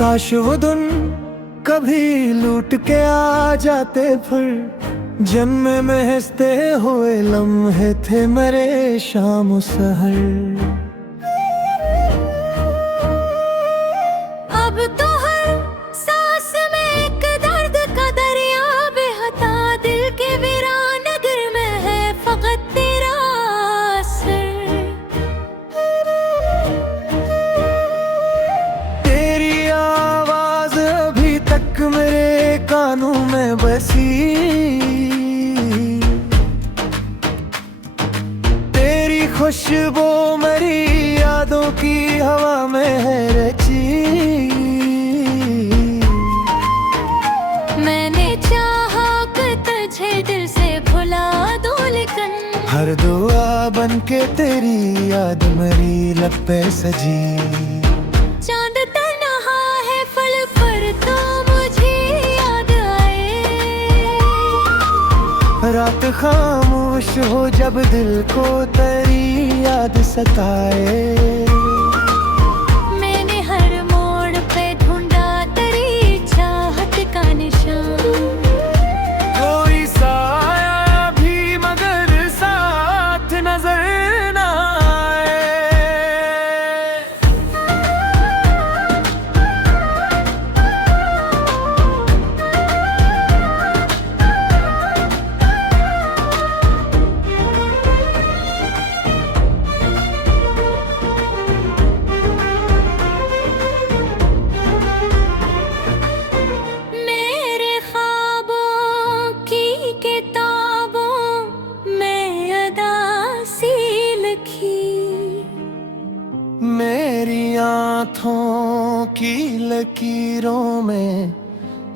काश वो दिन कभी लूट के आ जाते, फिर जन्म में हंसते हुए लम्हे थे मेरे शाम सहर। अब तो हर सांस में एक दर्द का दरिया बहता, दिल के वीरान नगर में है फकत तेरा असर। तेरी आवाज अभी तक मेरे कानों में बसी, तेरी खुशबू मेरी यादों की हवा में है रची। मैंने चाहा कि तुझे दिल से भुला दूं, लेकिन हर दुआ बन के तेरी याद मेरी लब पे सजी। चांद तन्हा है फल पर तो मुझे याद आए। रात खामोश हो जब दिल को तेरी याद सताए। मैंने हर मोड़ पे ढूंढा तेरी चाहत का निशान। कोई साया भी मगर साथ नजर न आए। मेरे ख्वाबों की किताबों में अदासी लिखी, मेरी आँखों की लकीरों में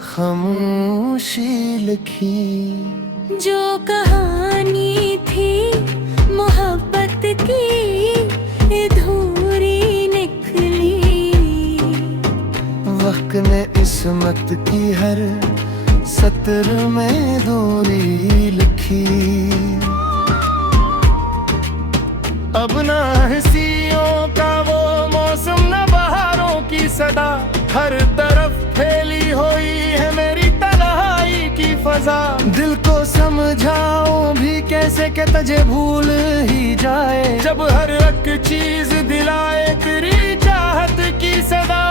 खामोशी लिखी। जो कहानी थी मोहब्बत की अधूरी निकली। वक्त ने इस्मत की हर सत्र में दूरी लिखी। अब ना हंसियों का वो मौसम, न बहारों की सदा, हर तरफ फैली हुई है मेरी तन्हाई की फजा। दिल को समझाऊं भी कैसे कि तुझे भूल ही जाए, जब हर एक चीज दिलाए तेरी चाहत की सदा।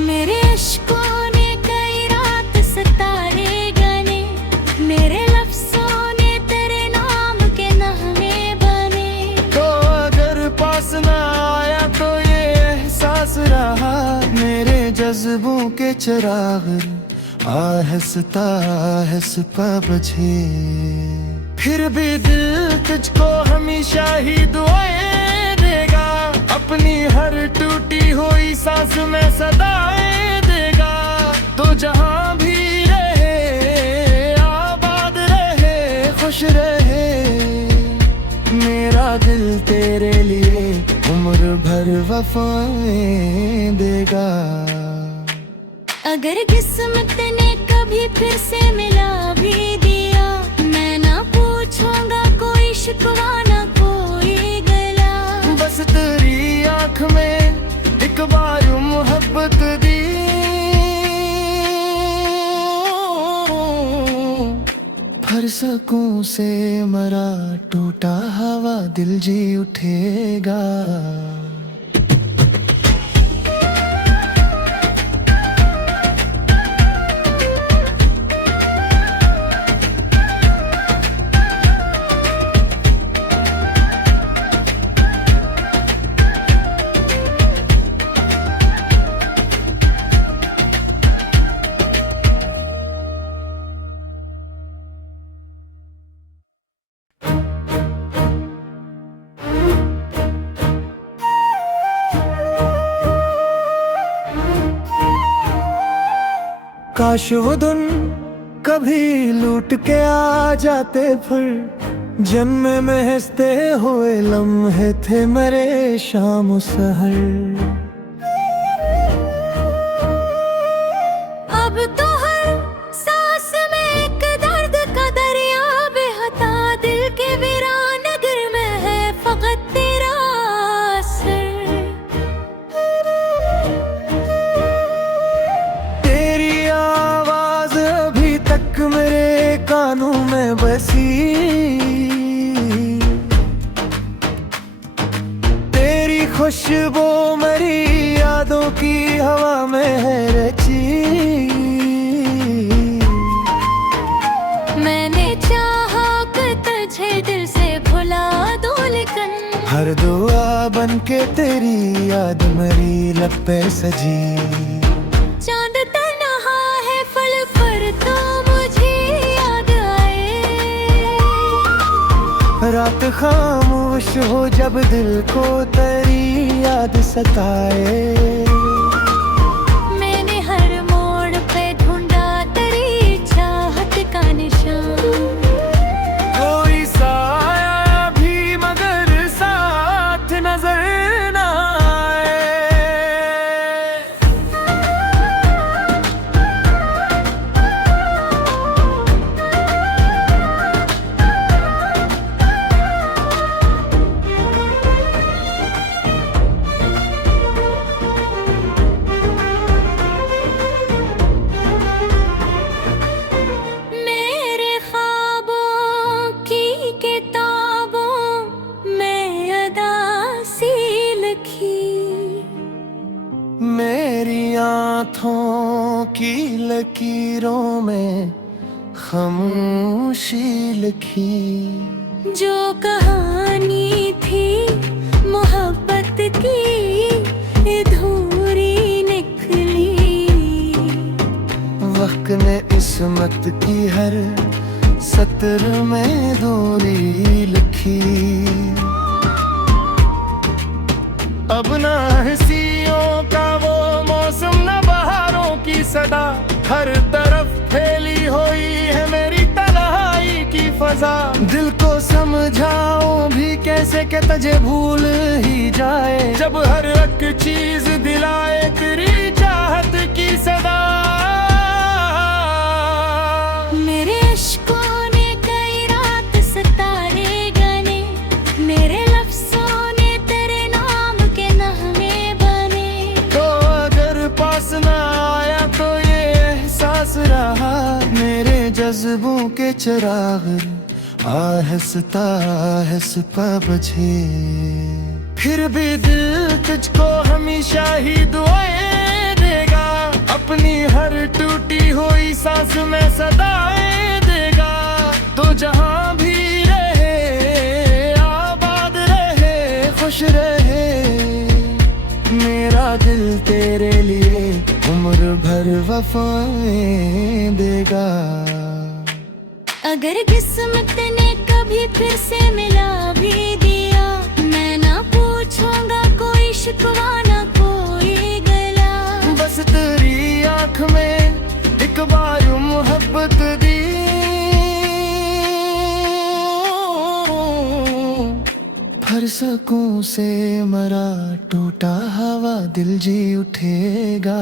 मेरे इश्कों ने कई रात सितारे गाने, मेरे लफ्ज़ों ने तेरे नाम के नगमे बने। तो अगर पास न आया तो ये एहसास रहा, मेरे जज्बों के चिराग आहिस्ता आहिस्ता बुझे। फिर भी दिल तुझको हमेशा ही दुआएं देगा, अपनी हर टूटी हुई सांस में सदाएं देगा। तो जहां भी रहे आबाद रहे खुश रहे, मेरा दिल तेरे लिए उम्र भर वफाएं देगा। अगर किस्मत ने कभी फिर से मिला भी दिया, मैं ना पूछूंगा कोई शिकवा ना कोई गला। बस तेरी आँख में एक बार मोहब्बत दी, फरसकों से मरा टूटा हवा दिल जी उठेगा। काश वो दिन कभी लूट के आ जाते, फिर जन्म में हंसते हुए लम्हे थे मेरे शाम सहर। अब तो हर सांस में एक दर्द का दरिया बहता, दिल के वीरान नगर में है फकत तेरा असर। में बसी, तेरी खुशबू मेरी यादों की हवा में है रची। मैंने चाहा कि तुझे दिल से भुला दूं, लेकिन हर दुआ बन के तेरी याद मेरी लब पे सजी। चांद तन्हा है फल पर तो मुझे याद आए। रात खामोश हो जब दिल को तेरी याद सताए। मैंने हर मोड़ पे ढूंढा तेरी चाहत का निशान। कोई साया भी मगर साथ नजर ना आए। मेरे ख्वाबों की किताबों में अदासी लिखी, मेरी आँखों की लकीरों में खामोशी लिखी। जो कहानी थी मोहब्बत की अधूरी निकली। वक्त ने इस्मत की हर सत्र में दूरी लिखी। अब ना हंसियों का वो मौसम, न बहारों की सदा। हर तरफ फैली हुई है मेरी तन्हाई की फजा। दिल को समझाऊं भी कैसे कि तुझे भूल ही जाए, जब हर एक चीज दिलाए तेरी चाहत की सदा। मेरे इश्कों ने कई रात सितारे गाने, मेरे लफ्ज़ों ने तेरे नाम के नगमे बने। तो अगर पास न आया तो ये एहसास रहा, मेरे जज्बों के चिराग आहिस्ता आहिस्ता बुझे। फिर भी दिल तुझको हमेशा ही दुआएं देगा, अपनी हर टूटी हुई सांस में सदाएं देगा। तो जहां भी रहे आबाद रहे खुश रहे, मेरा दिल तेरे लिए उम्र भर वफाएं देगा। अगर किस्मत ने कभी फिर से मिला भी दिया, मैं ना पूछूंगा कोई शिकवा ना कोई गला। बस तेरी आँख में एक बार मोहब्बत दी, फरसकों से मरा टूटा हवा दिल जी उठेगा।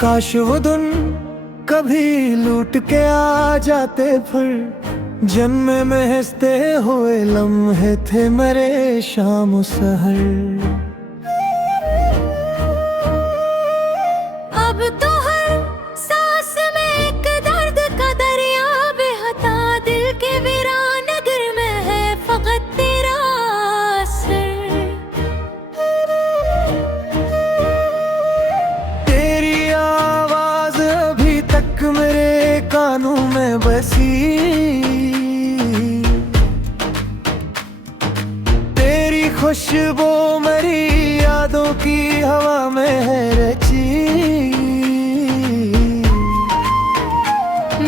काश वो दिन कभी लूट के आ जाते, फिर जन्म में हंसते हुए लम्हे थे मेरे शाम सहर। अब तो हर सांस में एक दर्द का दरिया बहता, दिल के वीरान नगर में है फकत तेरा असर। तेरी आवाज अभी तक मेरे कानों में बसी, तेरी खुशबू मेरी यादों की हवा में है रची।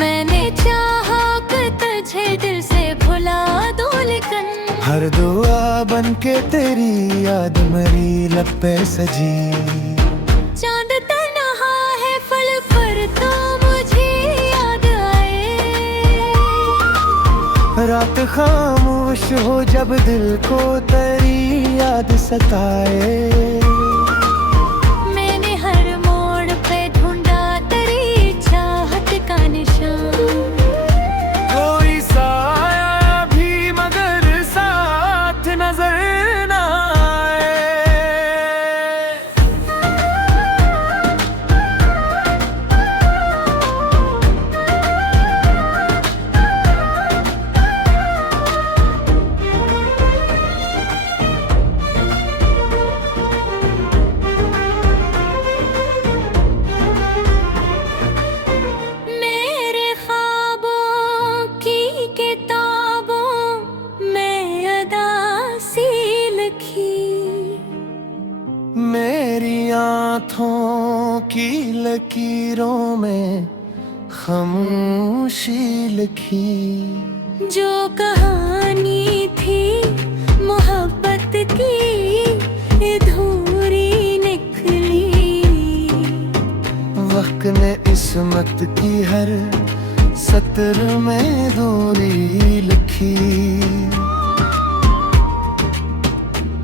मैंने चाहा कि तुझे दिल से भुला दूं, लेकिन हर दुआ बन के तेरी याद मेरी लब पे सजी। चांद तन्हा रात खामोश हो जब दिल को तेरी याद सताए। मैंने हर मोड़ पे ढूंढा तेरी चाहत का निशान। कोई साया भी मगर साथ नजर ना आए। मेरे ख्वाबों की किताबों में अदासी लिखी। मेरी आँखों की लकीरों में खामोशी लिखी। जो कहानी थी मोहब्बत की अधूरी निकली। वक्त ने इस्मत की हर सतर में दूरी लिखी।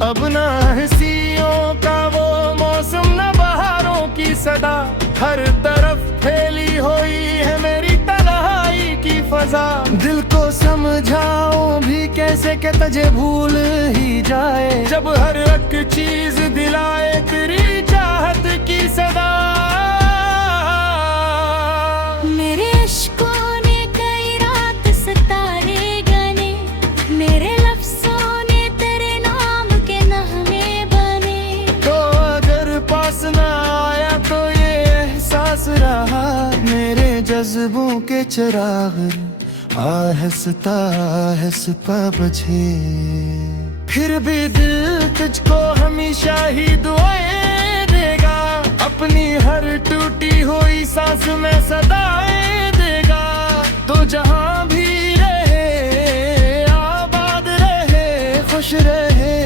अब ना हंसियों का वो मौसम, न बहारों की सदा। हर तरफ फैली हुई है मेरी तन्हाई की फजा। दिल को समझाओ भी कैसे के तुझे भूल ही जाए, जब हर एक चीज दिलाए तेरी चाहत की सदा। मेरे अश्कों ने कई रात सितारे गाने। मेरे लफ्ज़ों ने तेरे नाम के नगमे बने। तो अगर पास ना आया तो ये एहसास रहा, मेरे जज्बों के चिराग आहिस्ता आहिस्ता बुझे। फिर भी दिल तुझको हमेशा ही दुआएं देगा। अपनी हर टूटी हुई सांस में सदाएं देगा। तो जहां भी रहे आबाद रहे खुश रहे।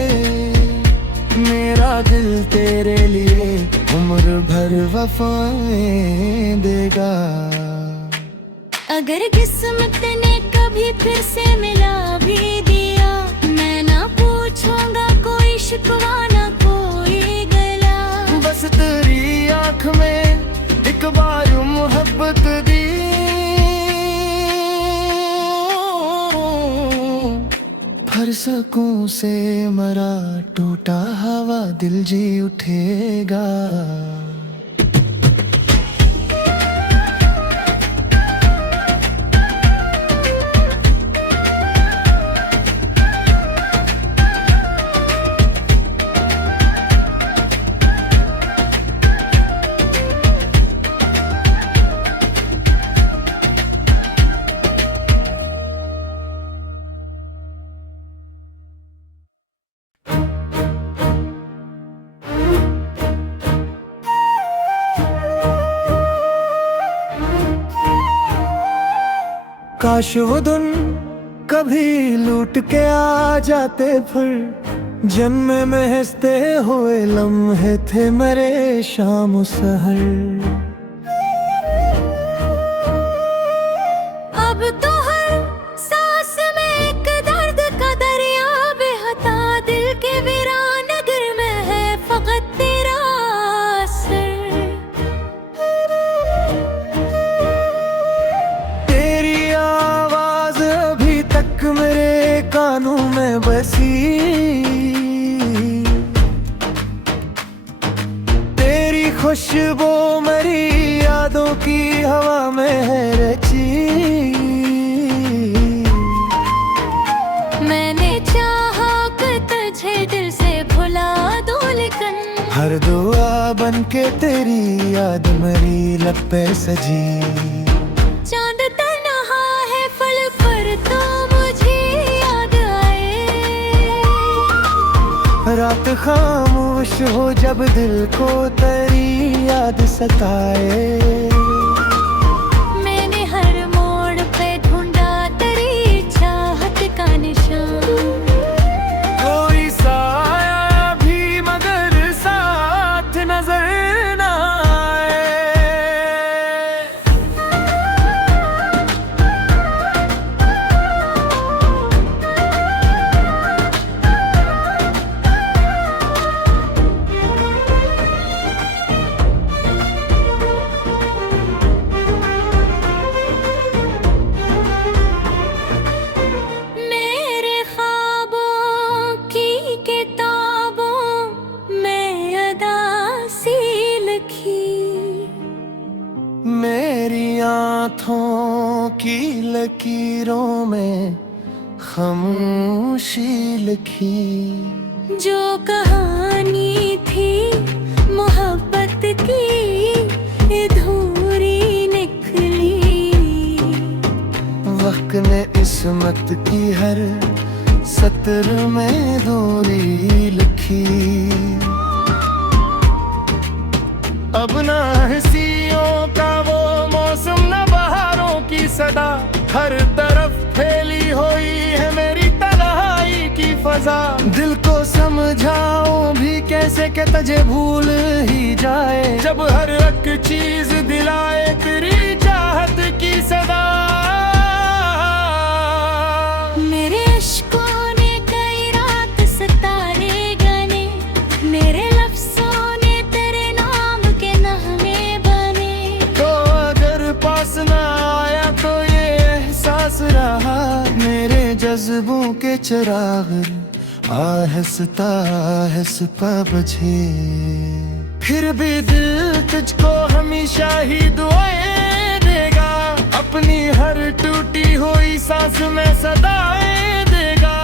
मेरा दिल तेरे लिए उम्र भर वफाएं देगा। अगर किस्मत ने कभी फिर से मिला भी दिया, मैं ना पूछूंगा कोई शिकवा ना कोई गला। बस तेरी आँख में एक बार मोहब्बत दी। फरसकों से मरा टूटा हवा दिल जी उठेगा। काश वो दिन कभी लूट के आ जाते, फिर जन्म में हंसते हुए लम्हे थे मेरे शाम सहर। अब तो हर सांस में एक दर्द का दरिया बहता। दिल के वीरान नगर में है फकत तेरा असर। तेरी आवाज अभी तक मेरे कानों में बसी। तेरी खुशबू मेरी यादों की हवा में है रची। मैंने चाहा कि तुझे दिल से भुला दूं, लेकिन हर दुआ बन के तेरी याद मेरी लब पे सजी। चांद तन्हा है फल पर तो मुझे याद आए। रात खामोश हो जब दिल को तेरी याद सताए। मैंने हर मोड़ पे ढूंढा तेरी चाहत का निशान। कोई साया भी मगर साथ नजर ना आए। आँखों की लकीरों में खामोशी लिखी। जो कहानी थी मोहब्बत की अधूरी निकली। वक्त ने इस्मत की हर सत्र में दूरी लिखी। अब ना हंसियों का वो मौसम, न बहारों की सदा। हर तरफ फैली हुई है मेरी तन्हाई की फजा। दिल को समझाऊं भी कैसे कि तुझे भूल ही जाए, जब हर एक चीज दिलाए तेरी चाहत की सदा। मेरे अश्कों ने कई रात सितारे गाने, मेरे लफ्ज़ों ने तेरे नाम के नगमे बने। तो अगर पास ना आया तो ये एहसास रहा, मेरे जज्बों के चिराग आहिस्ता आहिस्ता बुझे। फिर भी दिल तुझको हमेशा ही दुआएं देगा, अपनी हर टूटी हुई सांस में सदाएं देगा।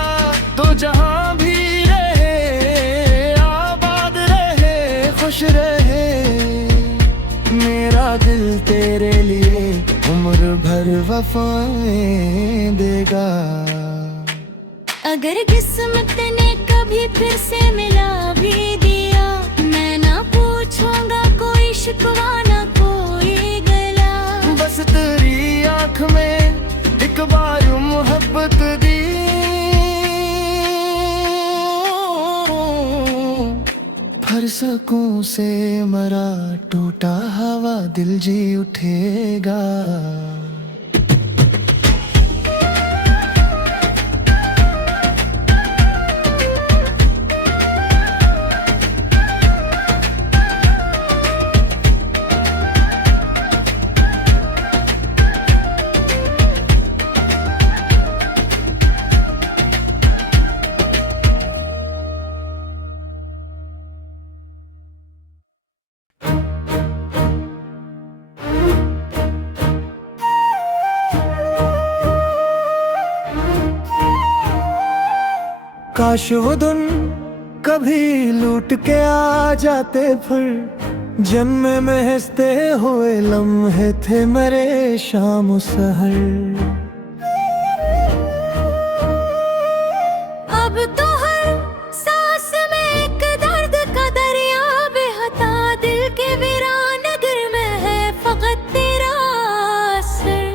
तो जहां भी रहे आबाद रहे खुश रहे, मेरा दिल तेरे लिए उम्र भर वफाएं देगा। अगर किस्मत ने कभी फिर से मिला भी दिया, मैं ना पूछूंगा कोई शिकवा ना कोई गला। बस तेरी आँख में एक बार मोहब्बत दी, फरसकों से मरा टूटा हवा दिल जी उठेगा। काश वो दिन कभी लूट के आ जाते, फिर जन्म में हंसते हुए लम्हे थे मेरे शाम सहर। अब तो हर सांस में एक दर्द का दरिया बहता, दिल के वीरान नगर में है फकत तेरा असर।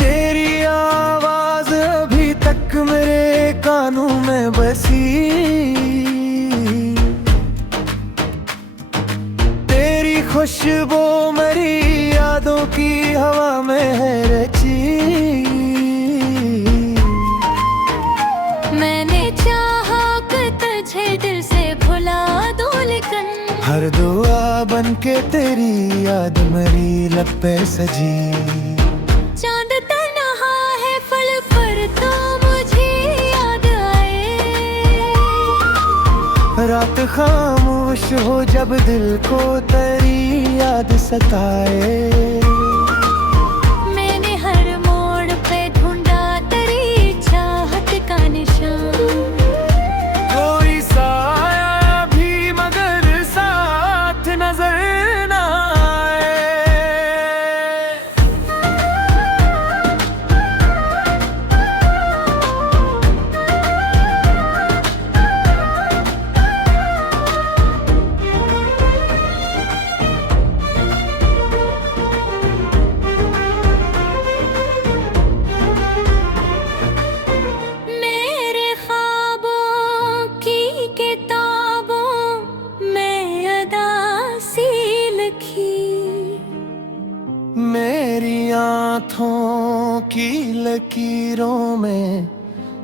तेरी आवाज अभी तक मेरे कानों में बसी, तेरी खुशबू मेरी यादों की हवा में है रची। मैंने चाहा कि तुझे दिल से भुला दूं, लेकिन हर दुआ बन के तेरी याद मेरी लब पे सजी। चांद तन्हा है फल पर तो मुझे याद आए। रात खामोश हो जब दिल को तेरी याद सताए। मैंने हर मोड़ पे ढूंढा तेरी चाहत का निशान। कोई साया भी मगर साथ नजर ना आए। मेरे ख्वाबों की किताबों में अदासी लिखी। मेरी आँखों की लकीरों में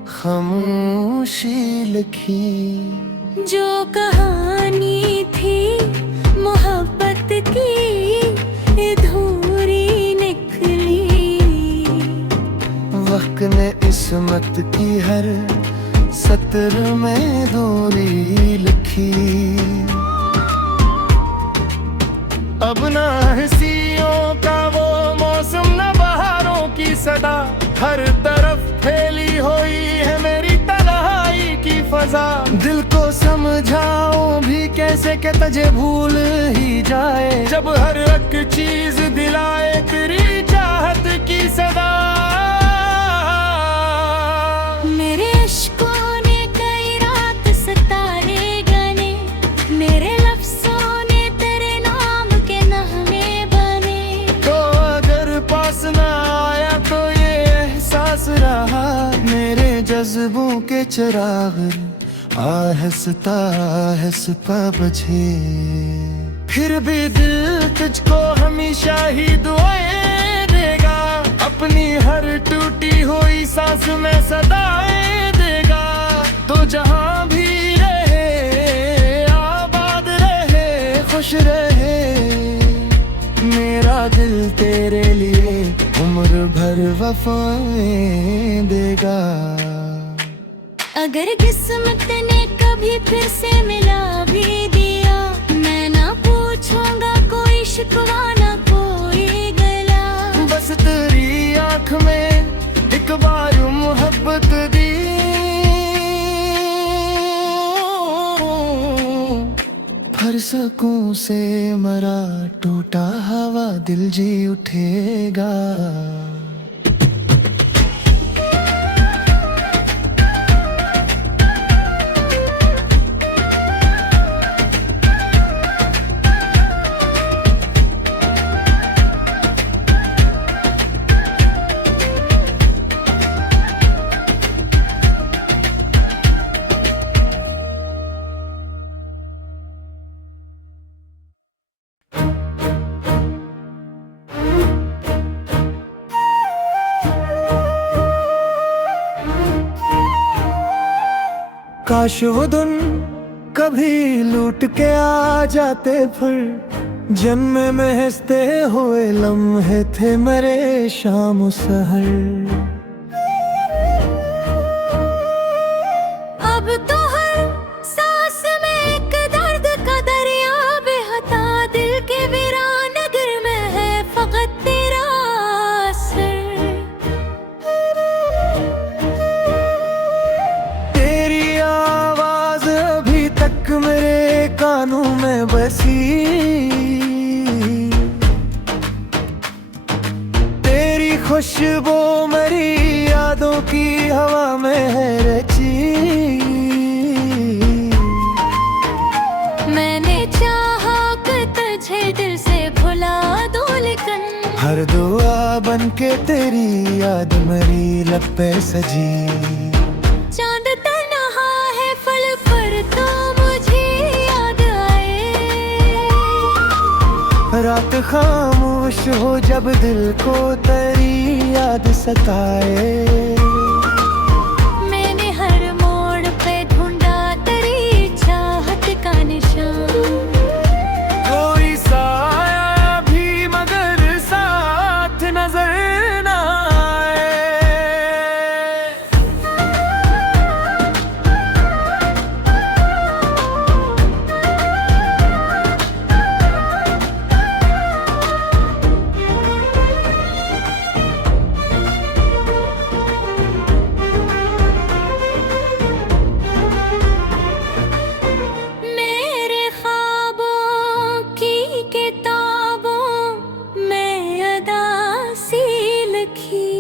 खामोशी लिखी। जो कहानी थी मोहब्बत की अधूरी निकली। वक्त ने इस्मत की हर सत्र में दूरी लिखी। को समझाऊं भी कैसे कि तुझे भूल ही जाए, जब हर एक चीज दिलाए तेरी चाहत की सदा। मेरे इश्कों ने कई रात सितारे गाने, मेरे लफ्ज़ों ने तेरे नाम के नगमे बने। तो अगर पास ना आया तो ये एहसास रहा, मेरे जज्बों के चिराग आहिस्ता आहिस्ता बुझे। फिर भी दिल तुझको हमेशा ही दुआएं देगा, अपनी हर टूटी हुई सांस में सदाएं देगा। तो जहां भी रहे आबाद रहे खुश रहे, मेरा दिल तेरे लिए उम्र भर वफाएं देगा। अगर किस्मत ने कभी फिर से मिला भी दिया, मैं ना पूछूंगा कोई शिकवा ना कोई गला। बस तेरी आँख में एक बार मोहब्बत दी, फरसकों से मरा टूटा हवा दिल जी उठेगा। काश वो दिन कभी लूट के आ जाते, फिर जन्म में हंसते हुए लम्हे थे मेरे शाम सहर। अब तो हर सांस में एक दर्द का दरिया बहता, दिल के वीरान नगर में है फकत तेरा असर। तेरी आवाज अभी तक मेरे कानों में बसी, तेरी खुशबू मेरी यादों की हवा में है रची। मैंने चाहा कि तुझे दिल से भुला दूं, लेकिन हर दुआ बन के तेरी याद मेरी लब पे सजी। चांद तन्हा है फल पर तो मुझे याद आए, रात खामोश हो जब दिल को तेरी याद सताए। मैंने हर मोड़ पे ढूंढा तेरी चाहत का निशान। कोई साया भी मगर साथ नजर ना आए। मेरे ख्वाबों की किताबों में अदासी लिखी,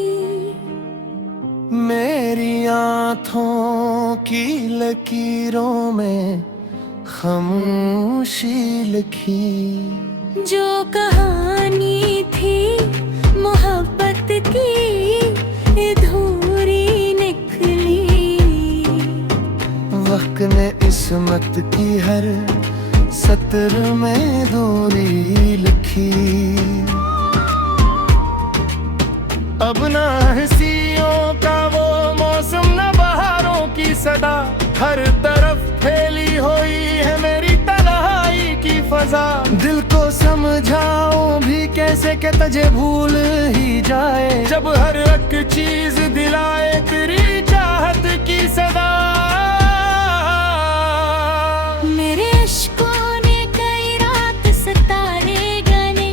मेरी आँखों की लकीरों में खामोशी लिखी। जो कहानी थी मोहब्बत की अधूरी निकली। वक्त ने इस्मत की हर सत्र में दूरी लिखी। अब ना हंसियों का वो मौसम, न बहारों की सदा, हर तरफ फैली हुई है मेरी तन्हाई की फजा। दिल को समझाऊं भी कैसे कि तुझे भूल ही जाए, जब हर एक चीज दिलाए तेरी चाहत की सदा। मेरे इश्कों ने कई रात सितारे गाने,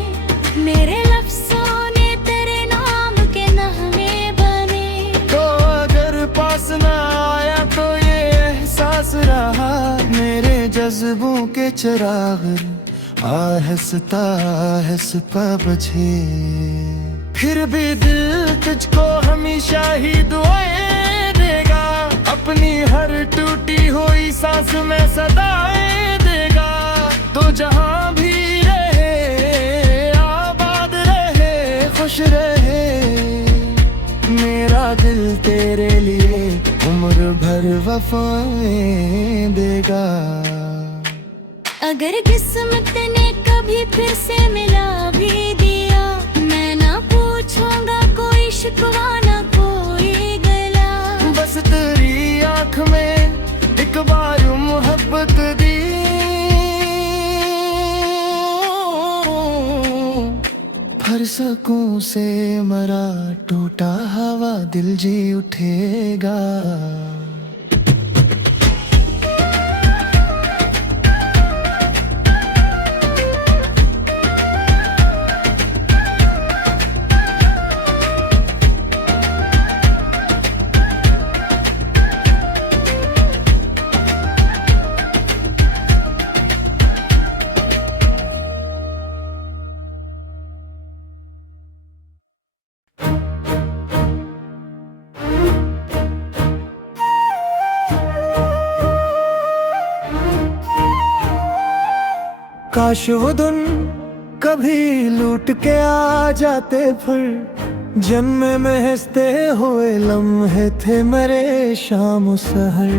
मेरे लफ्ज़ों ने तेरे नाम के नगमे बने। तो अगर पास ना आया तो ये एहसास रहा, जज्बों के चिराग आहिस्ता आहिस्ता बुझे। फिर भी दिल तुझको हमेशा ही दुआएं देगा, अपनी हर टूटी हुई सांस में सदाएं देगा। तो जहां भी रहे आबाद रहे खुश रहे, मेरा दिल तेरे लिए उम्र भर वफाएं देगा। अगर किस्मत ने कभी फिर से मिला भी दिया, मैं ना पूछूंगा कोई शिकवा ना कोई गला। बस तेरी आँख में एक बार मोहब्बत दी, फरसकों से मरा टूटा हवा दिल जी उठेगा। काश वो दिन कभी लूट के आ जाते, फिर जन्म में हंसते हुए लम्हे थे मेरे शाम सहर।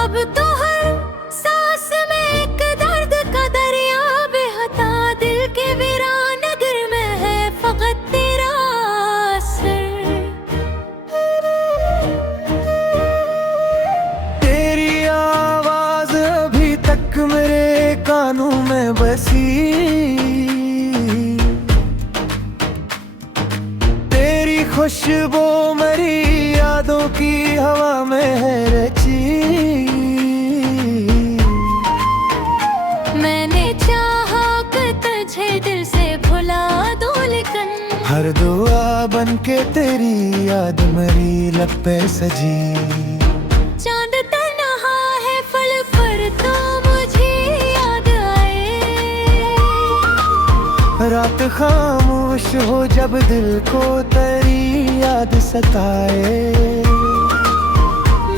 अब तो हर सांस में एक दर्द का दरिया बहता, दिल के वीरान नगर में है फकत तेरा असर। तेरी आवाज अभी तक मेरे कानों में बसी, तेरी खुशबू मेरी यादों की हवा में है रची। मैंने चाहा कि तुझे दिल से भुला दूं, लेकिन हर दुआ बन के तेरी याद मेरी लब पे सजी। चांद तन्हा है फल पर तो मुझे याद आए, रात खामोश हो जब दिल को तेरी याद सताए।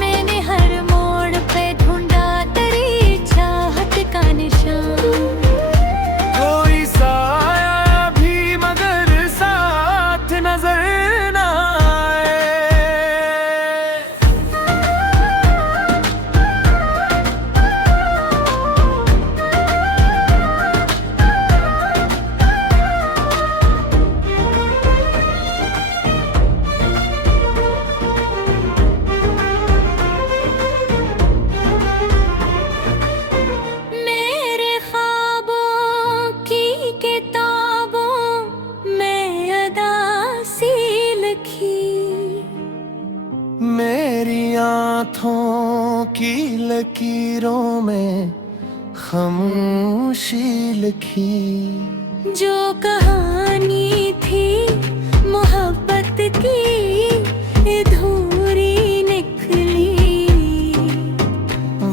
मैंने हर मोड़ पे ढूंढा तेरी चाहत का निशान। कोई साया भी मगर साथ नजर ना आए। मेरे ख्वाबों की किताबों में अदासी लिखी, मेरी आँखों की लकीरों में खामोशी लिखी। जो कहानी थी मोहब्बत की अधूरी निकली।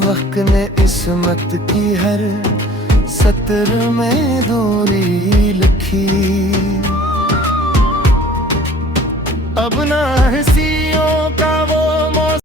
वक्त ने इस्मत की हर सत्र में दूरी लिखी। अब ना हंसियों का वो